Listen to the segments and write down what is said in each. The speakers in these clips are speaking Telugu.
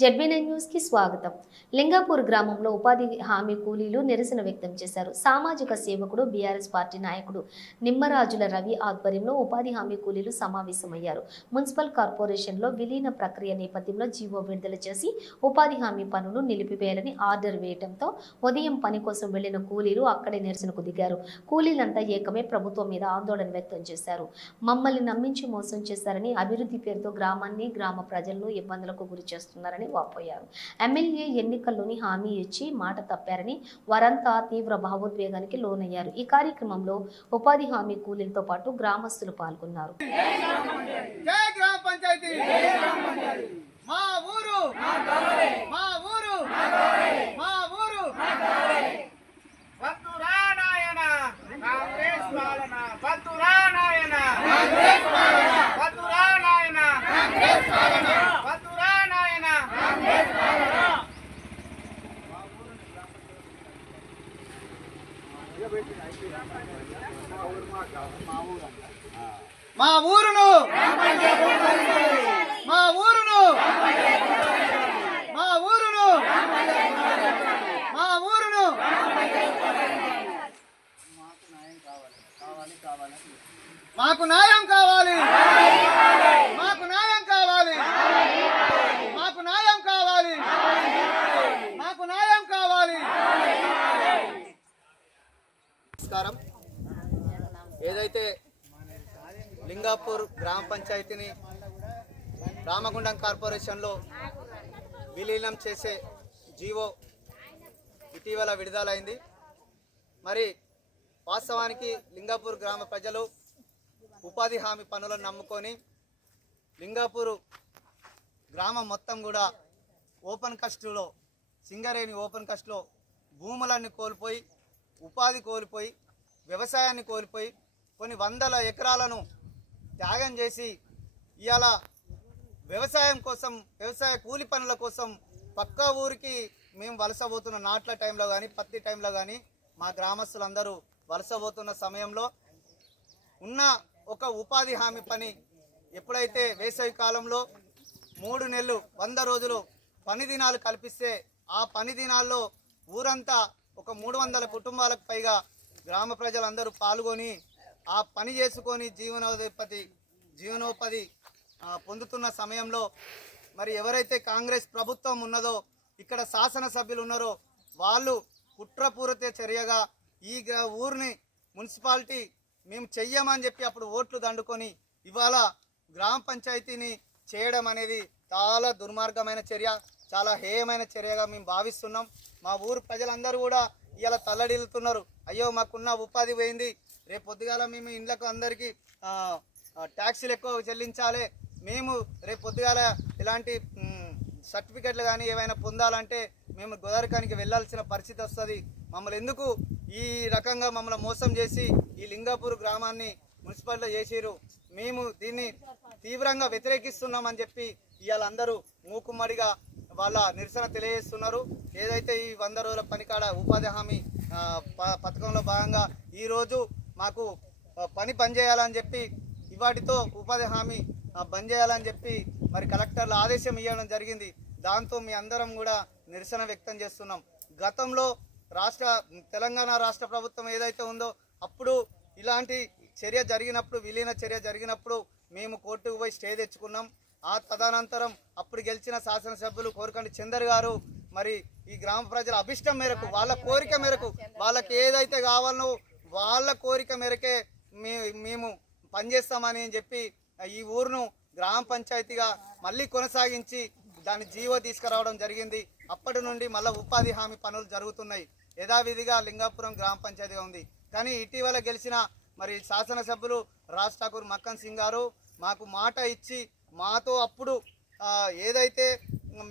జెడ్బీ న్యూస్కి స్వాగతం. లింగాపూర్ గ్రామంలో ఉపాధి హామీ కూలీలు నిరసన వ్యక్తం చేశారు. సామాజిక సేవకుడు బీఆర్ఎస్ పార్టీ నాయకుడు నిమ్మరాజుల రవి ఆధ్వర్యంలో ఉపాధి హామీ కూలీలు సమావేశమయ్యారు. మున్సిపల్ కార్పొరేషన్లో విలీన ప్రక్రియ నేపథ్యంలో జీవో విడుదల చేసి ఉపాధి హామీ పనులు నిలిపివేయాలని ఆర్డర్ వేయడంతో ఉదయం పని కోసం వెళ్ళిన కూలీలు అక్కడే నిరసనకు దిగారు. కూలీలంతా ఏకమే ప్రభుత్వం మీద ఆందోళన వ్యక్తం చేశారు. మమ్మల్ని నమ్మించి మోసం చేశారని అభివృద్ధి పేరుతో గ్రామాన్ని గ్రామ ప్రజలను ఇబ్బందులకు గురి చేస్తున్నారని వాపోయారు. ఎమ్మెల్యే ఎన్నికల్లోని హామీ ఇచ్చి మాట తప్పారని వారంతా తీవ్ర భావోద్వేగానికి లోనయ్యారు. ఈ కార్యక్రమంలో ఉపాధి హామీ కూలీలతో పాటు గ్రామస్తులు పాల్గొన్నారు జై గ్రామ పంచాయతీ మా ఊరు మా ఊరు మా ఊరు వద్దురా నాయన కాంగ్రెస్ పాలన వద్దురా నాయన వద్దురా నాయన వద్దురా నాయన మా ఊరును! మా ఊరును మా ఊరును మా ఊరును మాకు న్యాయం కావాలి మాకు న్యాయం కావాలి మాకు న్యాయం కావాలి మాకు న్యాయం కావాలి నమస్కారం. ఏదైతే లింగాపూర్ గ్రామ పంచాయతీని రామగుండం కార్పొరేషన్లో విలీనం చేసే జీవో ఇటీవల విడుదలైంది. మరి వాస్తవానికి లింగాపూర్ గ్రామ ప్రజలు ఉపాధి హామీ పనులను నమ్ముకొని లింగాపూర్ గ్రామం మొత్తం కూడా ఓపెన్ కస్ట్లో సింగరేణి ఓపెన్ కస్ట్లో భూములన్నీ కోల్పోయి ఉపాధి కోల్పోయి వ్యవసాయాన్ని కోల్పోయి కొన్ని వందల ఎకరాలను త్యాగం చేసి ఇవాళ వ్యవసాయం కోసం వ్యవసాయ కూలి పనుల కోసం పక్క ఊరికి మేము వలస పోతున్న నాట్ల టైంలో కానీ పత్తి టైంలో కానీ మా గ్రామస్తులందరూ వలస పోతున్న సమయంలో ఉన్న ఒక ఉపాధి హామీ పని ఎప్పుడైతే వేసవి కాలంలో మూడు నెలలు వంద రోజులు పని దినాలు కల్పిస్తే ఆ పని దినాల్లో ఊరంతా ఒక మూడు వందల కుటుంబాలకు పైగా గ్రామ ప్రజలందరూ పాల్గొని ఆ పని చేసుకొని జీవనోపాధి జీవనోపాధి పొందుతున్న సమయంలో మరి ఎవరైతే కాంగ్రెస్ ప్రభుత్వం ఉన్నదో ఇక్కడ శాసనసభ్యులు ఉన్నారో వాళ్ళు కుట్రపూరిత చర్యగా ఈ గ్రా- ఊరిని మున్సిపాలిటీ మేము చెయ్యమని చెప్పి అప్పుడు ఓట్లు దండుకొని ఇవాళ గ్రామ పంచాయతీని చేయడం అనేది చాలా దుర్మార్గమైన చర్య. చాలా హేయమైన చర్యగా మేము భావిస్తున్నాం. మా ఊరు ప్రజలందరూ కూడా ఇలా తల్లడిల్లుతున్నారు. అయ్యో మాకున్న ఉపాధి పోయింది. రేపు పొద్దుగాల మేము ఇండ్లకు అందరికీ ట్యాక్సీలు ఎక్కువ చెల్లించాలి. మేము రేపు పొద్దుగాల ఇలాంటి సర్టిఫికెట్లు కానీ ఏమైనా పొందాలంటే మేము గోదావరికానికి వెళ్ళాల్సిన పరిస్థితి వస్తుంది. మమ్మల్ని ఎందుకు ఈ రకంగా మమ్మల్ని మోసం చేసి ఈ లింగాపూర్ గ్రామాన్ని మున్సిపాలిటీలో చేసిరు మేము దీన్ని తీవ్రంగా వ్యతిరేకిస్తున్నామని చెప్పి ఇవాళ అందరూ మూకుమ్మడిగా వాళ్ళ నిరసన తెలియజేస్తున్నారు. ఏదైతే ఈ వంద రోజుల పనికాడ ఉపాధి హామీ ప- పథకంలో భాగంగా ఈరోజు మాకు పని బంద్ చేయాలని చెప్పి ఇవాటితో ఉపాధి హామీ బంద్ చేయాలని చెప్పి మరి కలెక్టర్ల ఆదేశం ఇవ్వడం జరిగింది. దాంతో మీ అందరం కూడా నిరసన వ్యక్తం చేస్తున్నాం. గతంలో రాష్ట్ర తెలంగాణ రాష్ట్ర ప్రభుత్వం ఏదైతే ఉందో అప్పుడు ఇలాంటి చర్య జరిగినప్పుడు విలీన చర్య జరిగినప్పుడు మేము కోర్టుకు పోయి స్టే తెచ్చుకున్నాం. ఆ తదనంతరం అప్పుడు గెలిచిన శాసనసభ్యులు కోరికండి చందర్ గారు మరి ఈ గ్రామ ప్రజల అభిష్టం మేరకు వాళ్ళ కోరిక మేరకు వాళ్ళకి ఏదైతే కావాలనో వాళ్ళ కోరిక మేరకే మే మేము పనిచేస్తామని చెప్పి ఈ ఊరును గ్రామ పంచాయతీగా మళ్ళీ కొనసాగించి దాని జీవో తీసుకురావడం జరిగింది. అప్పటి నుండి మళ్ళీ ఉపాధి హామీ పనులు జరుగుతున్నాయి. యథావిధిగా లింగాపురం గ్రామ పంచాయతీగా ఉంది. కానీ ఇటీవల గెలిచిన మరి శాసనసభ్యులు రాజ్ ఠాకూర్ మక్కన్ సింగ్ గారు మాకు మాట ఇచ్చి మాతో అప్పుడు ఏదైతే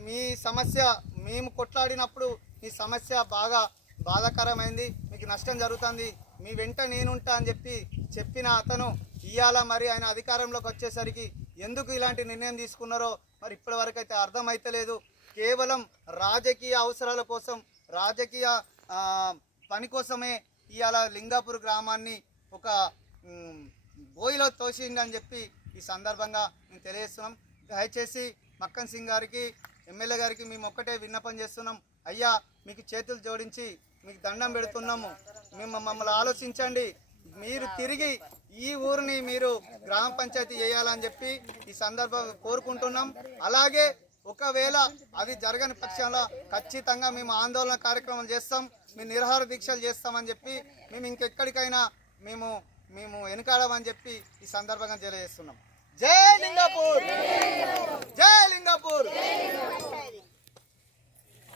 మీ సమస్య మేము కొట్లాడినప్పుడు మీ సమస్య బాగా బాధాకరమైంది మీకు నష్టం జరుగుతుంది మీ వెంట నేనుంటా అని చెప్పి చెప్పిన అతను ఇవాళ మరి ఆయన అధికారంలోకి వచ్చేసరికి ఎందుకు ఇలాంటి నిర్ణయం తీసుకున్నారో మరి ఇప్పటి వరకు అయితే అర్థమైతలేదు. కేవలం రాజకీయ అవసరాల కోసం రాజకీయ పని కోసమే ఇవాళ లింగాపూర్ గ్రామాన్ని ఒక బోయిలో తోసిందని చెప్పి ఈ సందర్భంగా మేము తెలియజేస్తున్నాం. దయచేసి మక్కన్ సింగ్ గారికి ఎమ్మెల్యే గారికి మేము ఒక్కటే విన్నపం చేస్తున్నాం. అయ్యా మీకు చేతులు జోడించి మీకు దండం పెడుతున్నాము. మేము మమ్మల్ని ఆలోచించండి. మీరు తిరిగి ఈ ఊరిని మీరు గ్రామ పంచాయతీ చేయాలని చెప్పి ఈ సందర్భంగా కోరుకుంటున్నాం. అలాగే ఒకవేళ అది జరగని పక్షంలో ఖచ్చితంగా మేము ఆందోళన కార్యక్రమం చేస్తాం. మేము నిరహార దీక్షలు చేస్తామని చెప్పి మేము ఇంకెక్కడికైనా మేము మేము వెనకాడమని చెప్పి ఈ సందర్భంగా తెలియజేస్తున్నాం. జై లింగాపూర్. జై లింగాపూర్.